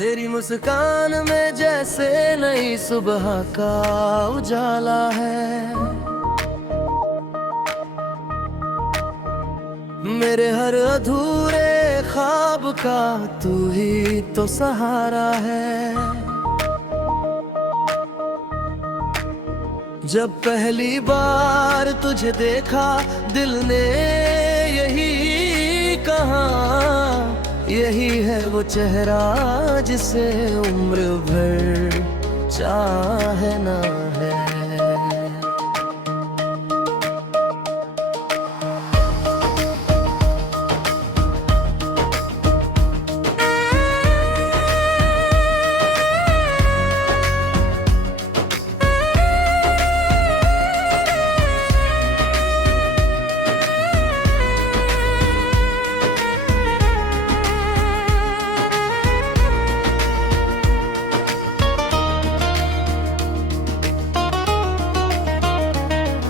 तेरी मुस्कान में जैसे नई सुबह का उजाला है। मेरे हर अधूरे ख्वाब का तू ही तो सहारा है। जब पहली बार तुझे देखा दिल ने यही कहा, यही है वो चेहरा जिसे उम्र भर चाहना है।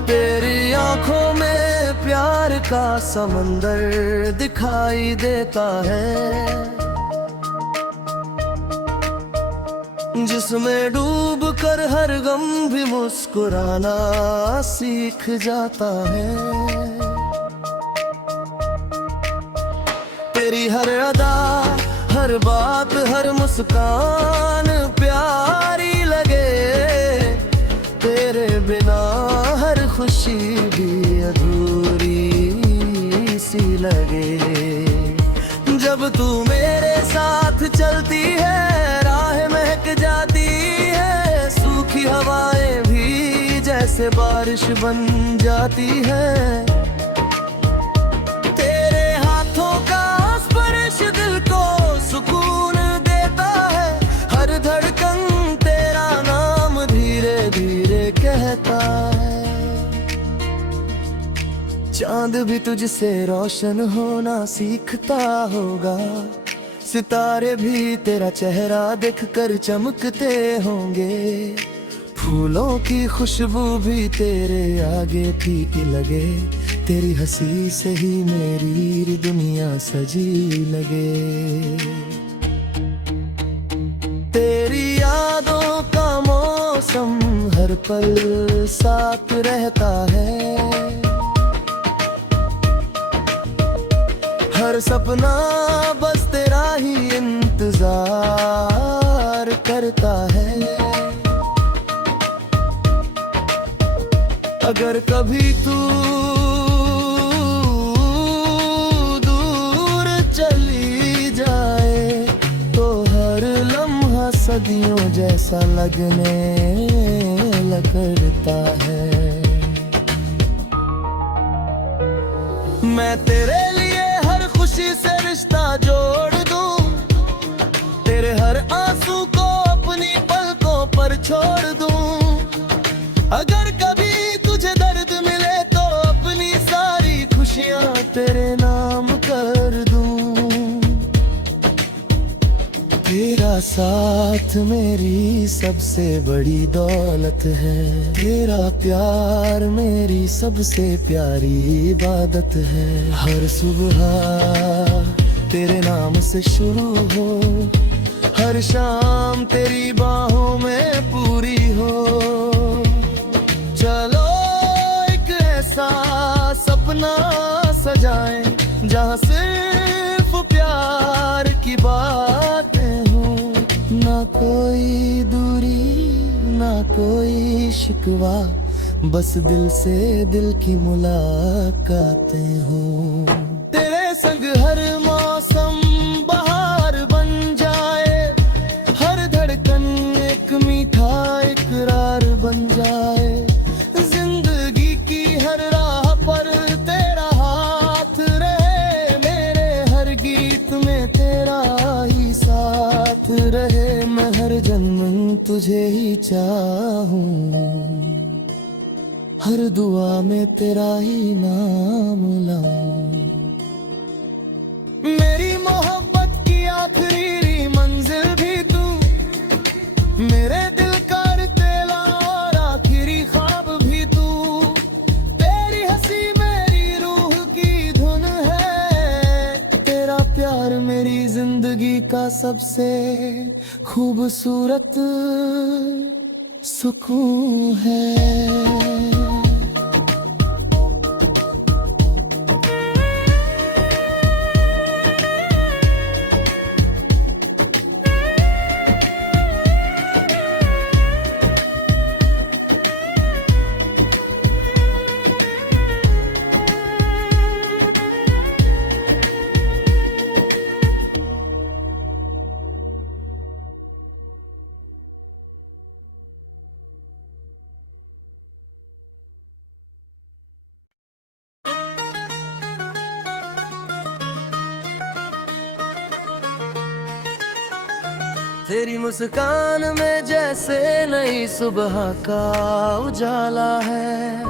तेरी आंखों में प्यार का समंदर दिखाई देता है, जिसमें डूब कर हर गम भी मुस्कुराना सीख जाता है। तेरी हर अदा, हर बात, हर मुस्कान प्यारी लगे। तेरे बिना हर खुशी भी अधूरी सी लगे। जब तू मेरे साथ चलती है राह महक जाती है, सूखी हवाएं भी जैसे बारिश बन जाती है। तेरे हाथों का स्पर्श दिल को सुकून देता है, हर धड़कन तेरा नाम धीरे धीरे कहता है। चांद भी तुझसे रोशन होना सीखता होगा, सितारे भी तेरा चेहरा देखकर चमकते होंगे। फूलों की खुशबू भी तेरे आगे फीकी लगे, तेरी हंसी से ही मेरी दुनिया सजी लगे। तेरी यादों का मौसम हर पल साथ रहता है, हर सपना बस तेरा ही इंतजार करता है। अगर कभी तू दूर चली जाए तो हर लम्हा सदियों जैसा लगने लगता है। मैं तेरे लिए हर खुशी से रिश्ता जोड़ दूं, तेरे हर आंसू को अपनी पलकों पर छोड़ दूं। अगर कभी तुझे दर्द मिले तो अपनी सारी खुशियां तेरे नाम कर दूं। तेरा साथ मेरी सबसे बड़ी दौलत है, तेरा प्यार मेरी सबसे प्यारी इबादत है। हर सुबह तेरे नाम से शुरू हो, हर शाम तेरी बाहों में पूरी हो। चलो एक ऐसा सपना सजाएं जहाँ सिर्फ प्यार की बातें हों, ना कोई दूरी ना कोई शिकवा, बस दिल से दिल की मुलाकातें हों। तेरे संग हर मौसम बहार बन जाए, हर धड़कन एक मीठा इकरार बन जाए। जिंदगी की हर राह पर तेरा हाथ रहे, मेरे हर गीत में तेरा ही साथ रहे। मैं हर जन्म तुझे ही चाहूं, हर दुआ में तेरा ही नाम लाऊं। मेरी मोहब्बत की आखिरी मंजिल भी तू, मेरे दिल का तेला और आखिरी ख्वाब भी तू। तेरी हंसी मेरी रूह की धुन है, तेरा प्यार मेरी जिंदगी का सबसे खूबसूरत सुकून है। तेरी मुस्कान में जैसे नई सुबह का उजाला है,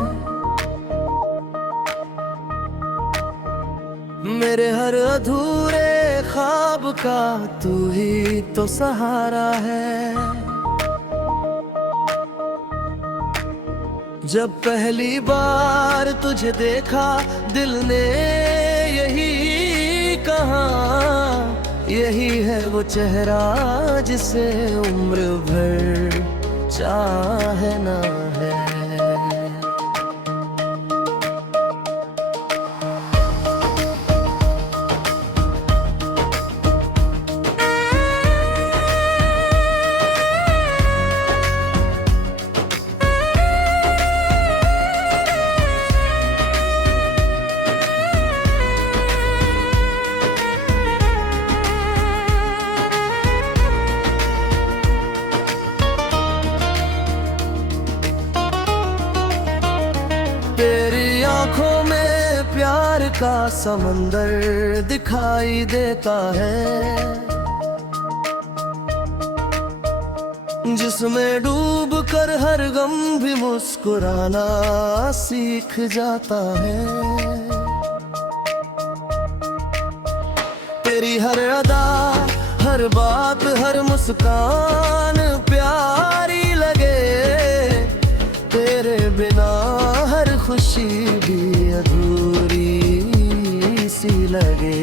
मेरे हर अधूरे ख्वाब का तू ही तो सहारा है। जब पहली बार तुझे देखा दिल ने यही कहा, यही है वो चेहरा जिसे उम्र भर चाहना है। तेरी आंखों में प्यार का समंदर दिखाई देता है, जिसमें डूब कर हर गम भी मुस्कुराना सीख जाता है। तेरी हर अदा, हर बात, हर मुस्कान प्यारी लगे, तेरे बिना हर खुशी भी अधूरी सी लगे।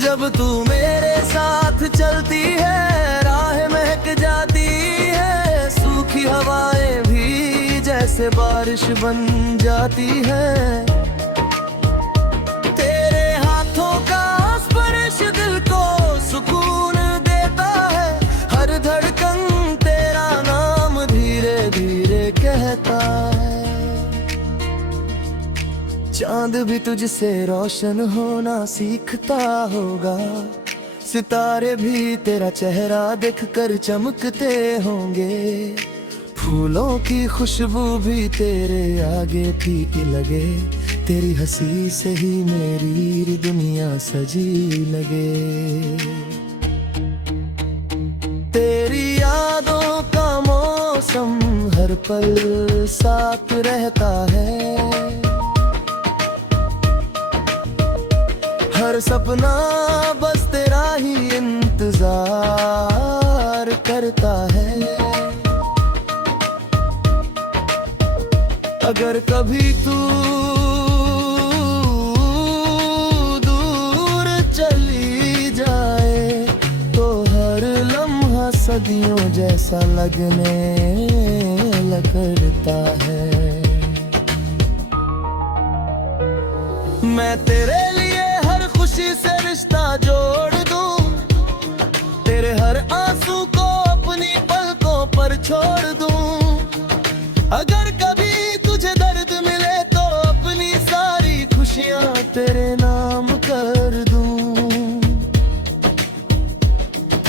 जब तू मेरे साथ चलती है राह महक जाती है, सूखी हवाएं भी जैसे बारिश बन जाती है। तेरे हाथों का स्पर्श दिल को सुकून देता है, हर धड़कन तेरा नाम धीरे धीरे कहता है। चांद भी तुझसे रोशन होना सीखता होगा, सितारे भी तेरा चेहरा देखकर चमकते होंगे, फूलों की खुशबू भी तेरे आगे फीकी लगे, तेरी हंसी से ही मेरी दुनिया सजी लगे। तेरी यादों का मौसम हर पल साथ रहता है, हर सपना बस तेरा ही इंतजार करता है। अगर कभी तू दूर चली जाए तो हर लम्हा सदियों जैसा लगने लगता है। मैं तेरे लिए हर खुशी से रिश्ता जोड़ दूं, तेरे हर आंसू को अपनी पलकों पर छोड़ दूं। अगर कभी तुझे दर्द मिले तो अपनी सारी खुशियां तेरे नाम कर दूं।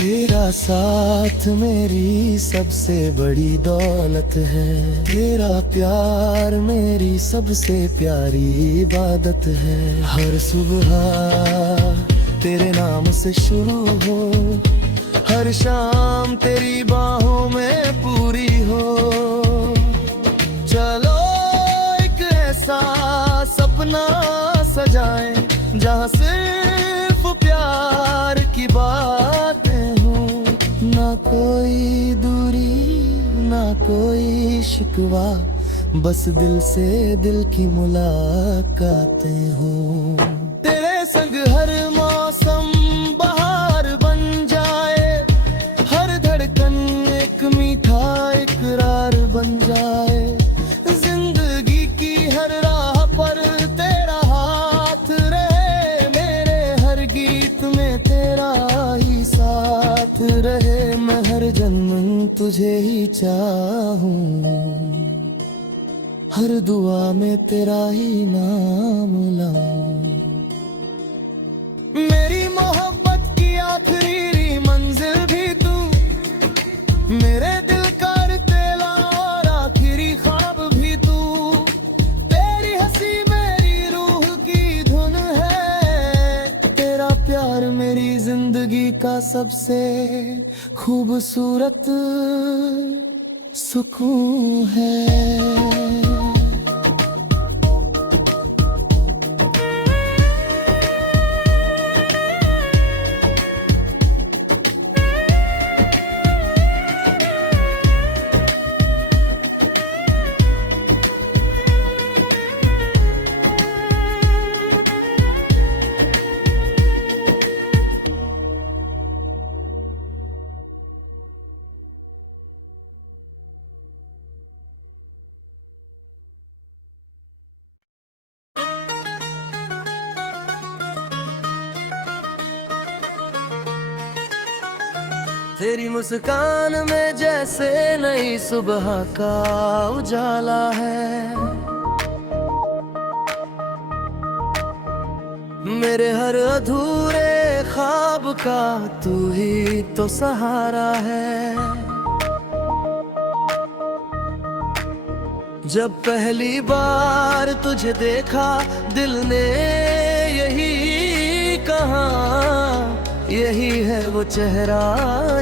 तेरा साथ मेरी सबसे बड़ी दौलत है, तेरा प्यार मेरी सबसे प्यारी इबादत है। हर सुबह तेरे नाम से शुरू हो, हर शाम तेरी बाहों में पूरी हो। चलो एक ऐसा सपना सजाएं जहाँ सिर्फ प्यार की बातें हों, ना कोई दूरी ना कोई शिकवा, बस दिल से दिल की मुलाकातें हों। तेरे संग हर मौसम बहार रहे, मैं हर जन्म तुझे ही चाहूं, हर दुआ में तेरा ही नाम लाऊं। मेरी मोहब्बत की आखिरी मंजिल भी तू, मेरे दिल का तेला और आखिरी ख्वाब भी तू। तेरी हंसी मेरी रूह की धुन है, तेरा प्यार मेरी जिंदगी का सबसे खूबसूरत सुकून है। तेरी मुस्कान में जैसे नई सुबह का उजाला है, मेरे हर अधूरे ख्वाब का तू ही तो सहारा है। जब पहली बार तुझे देखा दिल ने यही कहा, यही है वो चेहरा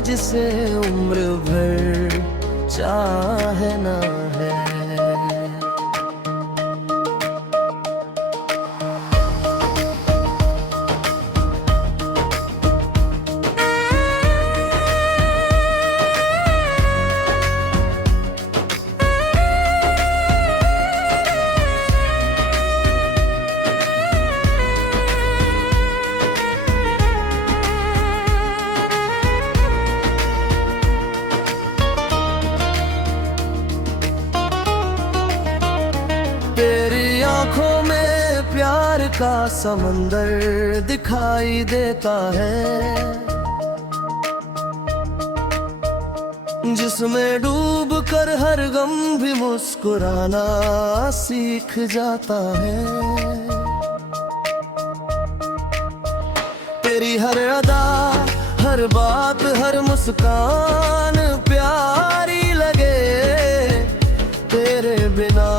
जिसे उम्र भर चाहना है। तेरी आंखों में प्यार का समंदर दिखाई देता है, जिसमें डूब कर हर गम भी मुस्कुराना सीख जाता है। तेरी हर अदा, हर बात, हर मुस्कान प्यारी लगे, तेरे बिना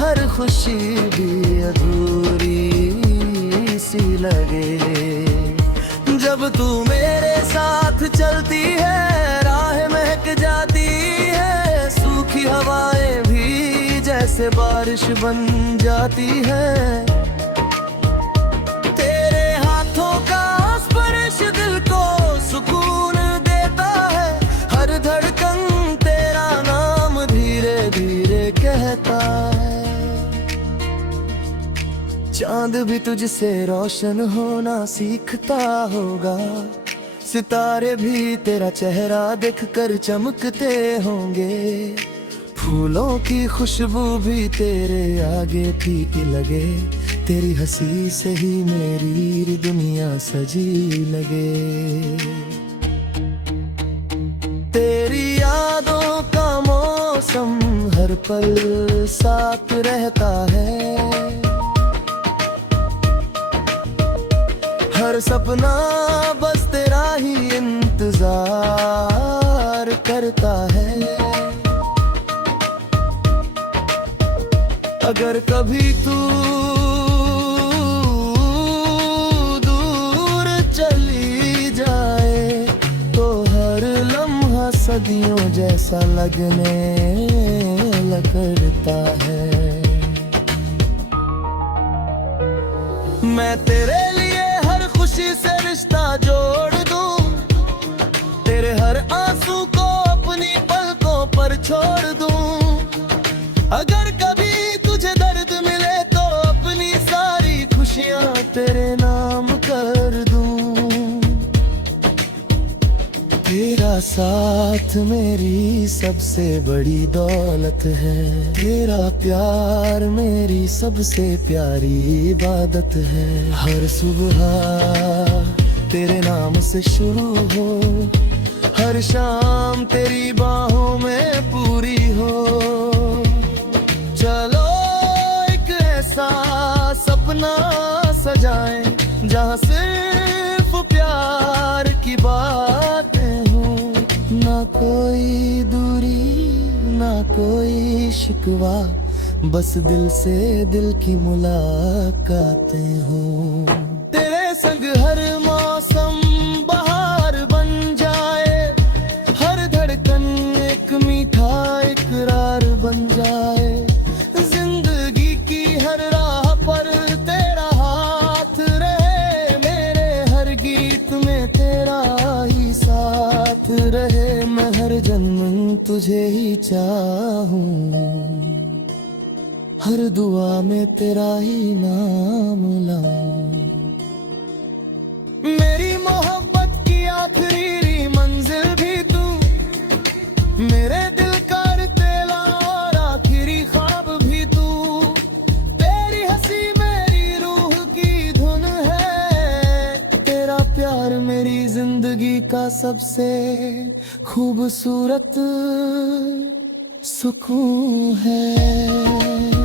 हर खुशी भी अधूरी सी लगे। जब तू मेरे साथ चलती है राह महक जाती है, सूखी हवाएं भी जैसे बारिश बन जाती है। तेरे हाथों का स्पर्श दिल को सुकून देता है, हर धड़कन तेरा नाम धीरे धीरे कहता है। चांद भी तुझसे रोशन होना सीखता होगा, सितारे भी तेरा चेहरा देखकर चमकते होंगे, फूलों की खुशबू भी तेरे आगे फीकी लगे, तेरी हंसी से ही मेरी दुनिया सजी लगे। तेरी यादों का मौसम हर पल साथ रहता है, हर सपना बस तेरा ही इंतजार करता है। अगर कभी तू दूर चली जाए तो हर लम्हा सदियों जैसा लगता है। मैं तेरे लिए हर खुशी से रिश्ता जोड़ दूं, तेरे हर आंसू को अपनी पलकों पर छोड़ दूं। अगर कभी तुझे दर्द मिले तो अपनी सारी खुशियां तेरे नाम कर दूं। तेरा साथ मेरी सबसे बड़ी दौलत है, तेरा प्यार मेरी सबसे प्यारी इबादत है। हर सुबह तेरे नाम से शुरू हो, हर शाम तेरी बाहों में पूरी हो। चलो एक ऐसा सपना सजाएं जहाँ सिर्फ प्यार की बातें हों, ना कोई दूरी ना कोई शिकवा, बस दिल से दिल की मुलाकातें हों। तेरे संग हर मौसम बहार बन जाए, हर धड़कन एक मीठा इकरार बन जाए। जिंदगी की हर राह पर तेरा हाथ रहे, मेरे हर गीत में तेरा ही साथ रहे। मैं हर जन्म तुझे ही चाहूं, हर दुआ में तेरा ही नाम लाऊं। मेरी मोहब्बत की आखिरी मंजिल भी तू, मेरे दिल का तेला और आखिरी ख्वाब भी तू। तेरी हंसी मेरी रूह की धुन है, तेरा प्यार मेरी जिंदगी का सबसे खूबसूरत सुकून है।